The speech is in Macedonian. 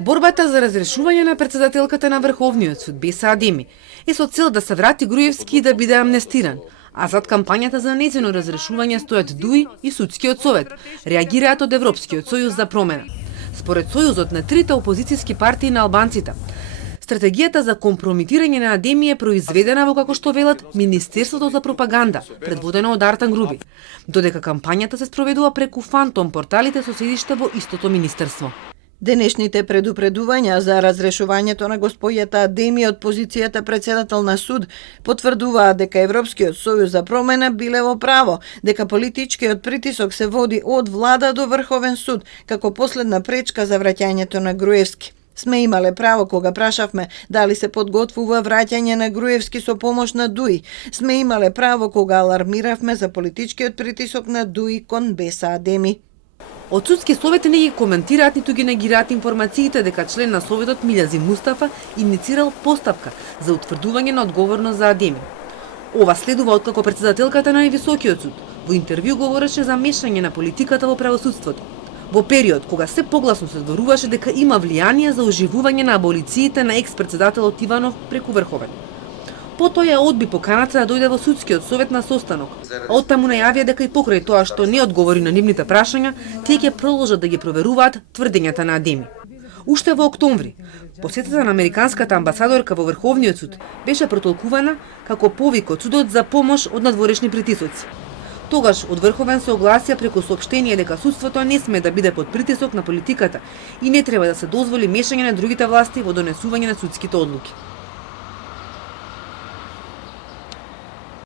Борбата за разрешување на претседателката на Врховниот суд Беса Адеми е со цел да се врати Груевски и да биде амнестиран, а зад кампањата за нејзино разрешување стојат ДУИ и Судскиот совет, реагираат од Европскиот сојуз за промена. Според сојузот на трите опозицијски партии на албанците, стратегијата за компрометирање на Адеми е произведена во, како што велат, Министерството за пропаганда, предводено од Артан Груби, додека кампањата се спроведува преку фантом порталите со седиште во истото министерство. Денешните предупредувања за разрешувањето на госпојата Адеми од позицијата председател на суд потврдуваат дека Европскиот сојуз за промена биле во право, дека политичкиот притисок се води од влада до Врховен суд како последна пречка за враќањето на Груевски. Сме имале право кога прашавме дали се подготвува враќање на Груевски со помош на ДУИ. Сме имале право кога алармиравме за политичкиот притисок на ДУИ кон Беса Адеми. Од Судски совет не ги коментираат ниту ги негираат информациите дека член на советот Милјази Мустафа иницирал постапка за утврдување на одговорност за Адеми. Ова следува откако председателката на Високиот суд во интервју говореше за мешање на политиката во правосудството, во период кога се погласно се зборуваше дека има влијание за оживување на аболициите на екс-председателот Иванов преку Врховен. Потоа ја одби поканата да дојде во Судскиот совет на состанок, а оттаму најавија дека и покрај тоа што не одговори на нивните прашања, тие ќе продолжат да ги проверуваат тврдењата на Адеми. Уште во октомври, посетата на американската амбасадорка во Врховниот суд беше протолкувана како повик од судот за помош од надворешни притисоци. Тогаш од Врховен се огласија преку соопштение дека судството не сме да биде под притисок на политиката и не треба да се дозволи мешање на другите власти во донесување на судските одлуки.